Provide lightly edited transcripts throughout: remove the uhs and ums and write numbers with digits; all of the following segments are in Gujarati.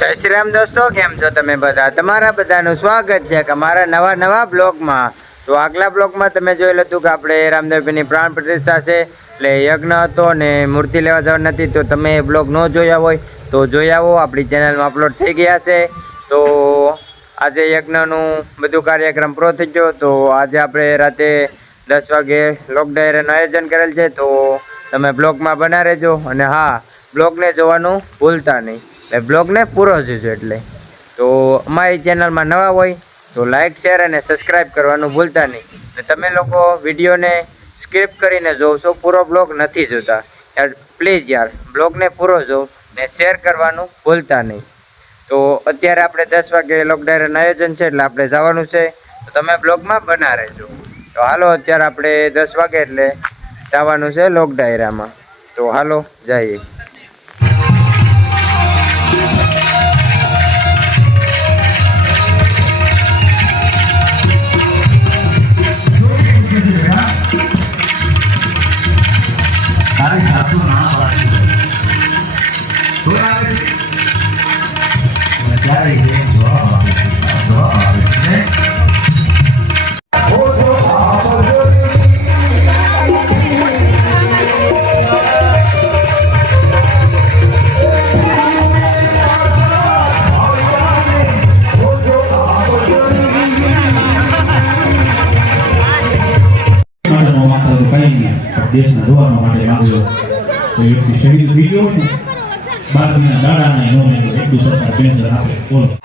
જય શ્રી રામ દોસ્તો, કેમ છો તમે બધા? તમારા બધાનું સ્વાગત છે કે અમારા નવા બ્લોગમાં. તો આગલા બ્લોગમાં તમે જોયેલું હતું કે આપણે રામદેવપીરની પ્રાણ પ્રતિષ્ઠા છે, એટલે યજ્ઞ હતો ને મૂર્તિ લેવા જવાની નથી. તો તમે બ્લોગ ન જોયા હોય તો જોઈ આવો, આપણી ચેનલમાં અપલોડ થઈ ગયા છે. તો આજે યજ્ઞનું બધું કાર્યક્રમ પૂરો થઈ ગયો. તો આજે આપણે રાતે 10 વાગે લોક ડાયરાનું આયોજન કરેલ છે. તો તમે બ્લોગમાં બના રહેજો અને હા, બ્લોગને જોવાનું ભૂલતા નહીં, એટલે બ્લોગને પૂરો જોજો. એટલે તો અમારી ચેનલમાં નવા હોય તો લાઇક, શેર અને સબસ્ક્રાઈબ કરવાનું ભૂલતા નહીં. ને તમે લોકો વિડીયોને સ્કીપ કરીને જોશો, પૂરો બ્લોગ નથી જોતા યાર, પ્લીઝ યાર બ્લોગને પૂરો જો ને શેર કરવાનું ભૂલતા નહીં. તો અત્યારે આપણે 10 વાગે લોક ડાયરાનું આયોજન છે, એટલે આપણે જવાનું છે. તો તમે બ્લોગમાં બના રહેજો. તો હાલો, અત્યારે આપણે 10 વાગે એટલે જવાનું છે લોક ડાયરામાં. તો હાલો જઈએ. દેશના જવાનો માટે માંગ્યો તો વ્યક્તિ શહીદ થઈ ગયો ને 12 મહિના દાડાના એનો એટલું સરકાર પેન્શન આપે. બોલો.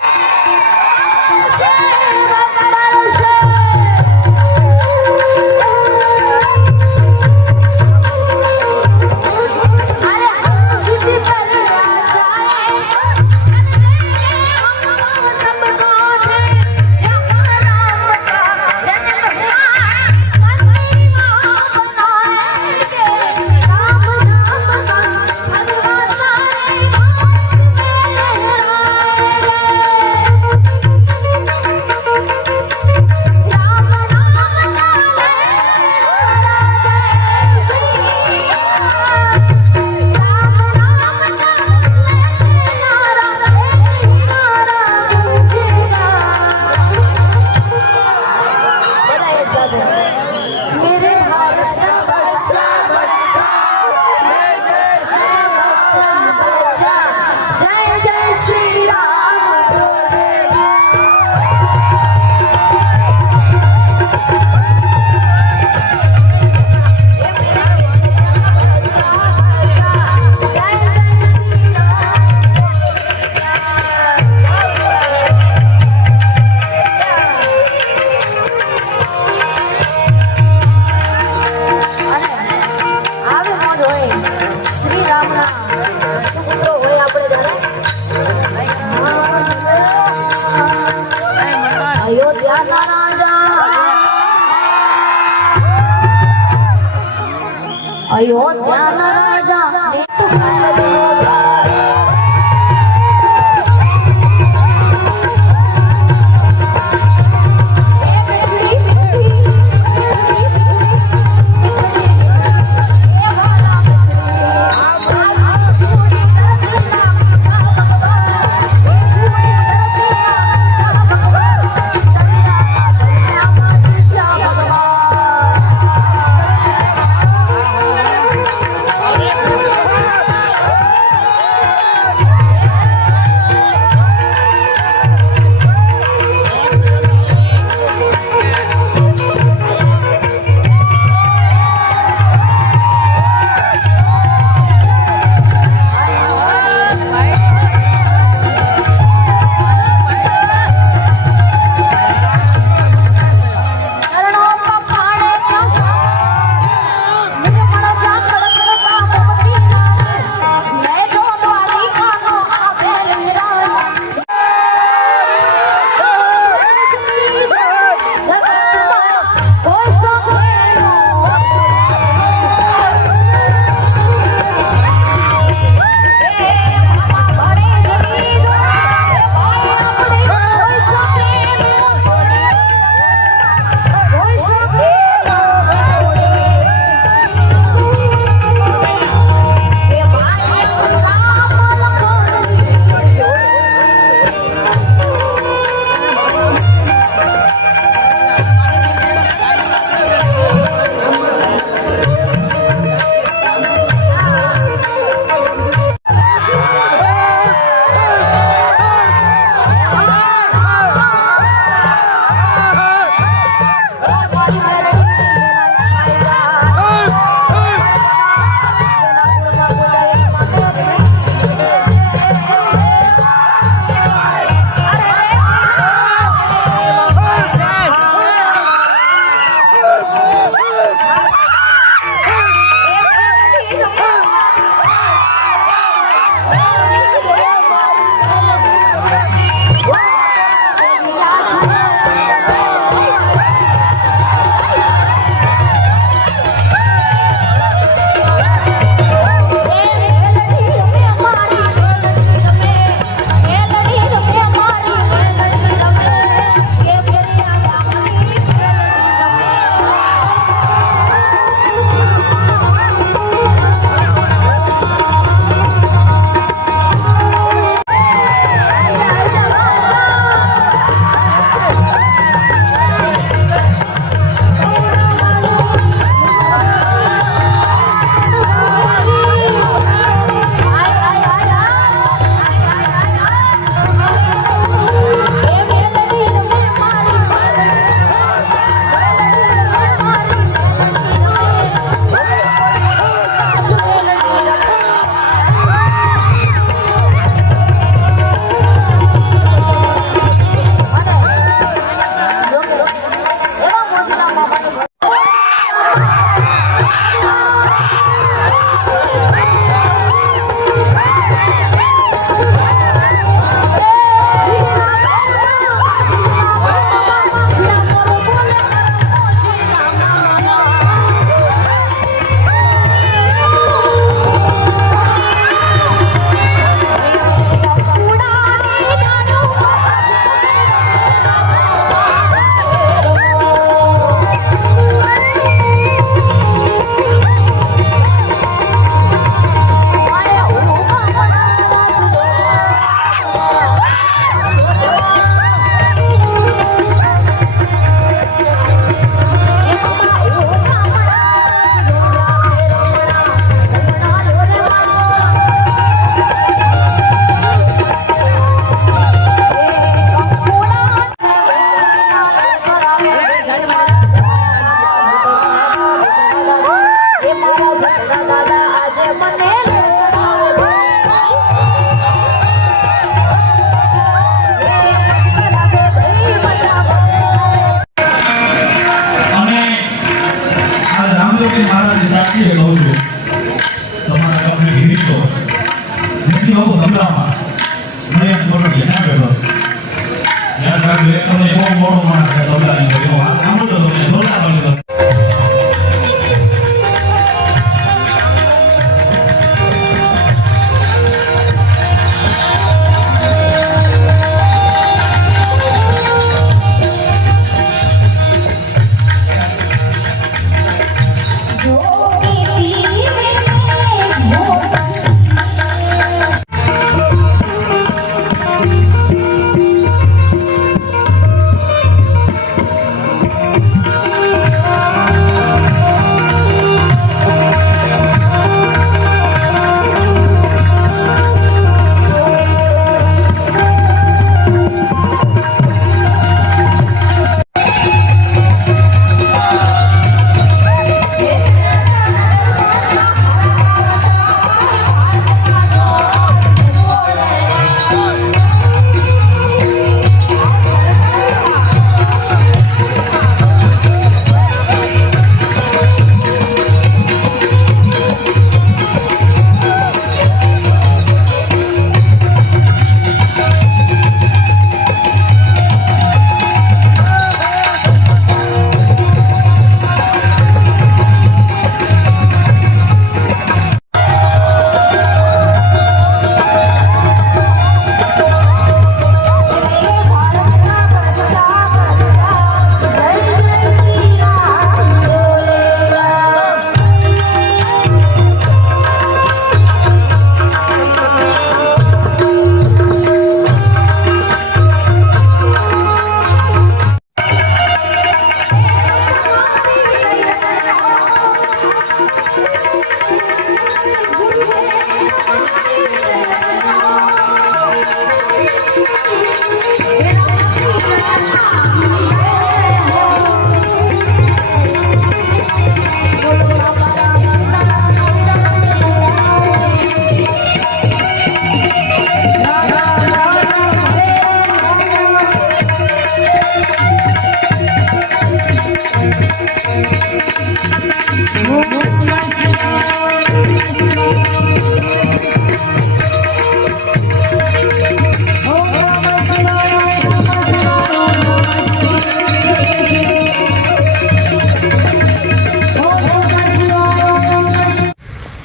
બાકી એક સમય બહુ મોટો માણસ છે ધોલાની તો એવો વાત સાંભળતો તો મેં ધોલા બન્યો.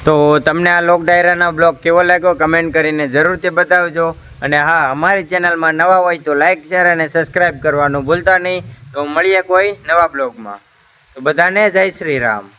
તો તમને આ લોક ડાયરાનો બ્લોગ કેવો લાગ્યો કમેન્ટ કરીને જરૂરથી બતાવજો. અને હા, અમારી ચેનલમાં નવા હોય તો લાઇક શેર અને સબસ્ક્રાઈબ કરવાનું ભૂલતા નહીં. તો મળીએ કોઈ નવા બ્લોગમાં. તો બધાને જય શ્રી રામ.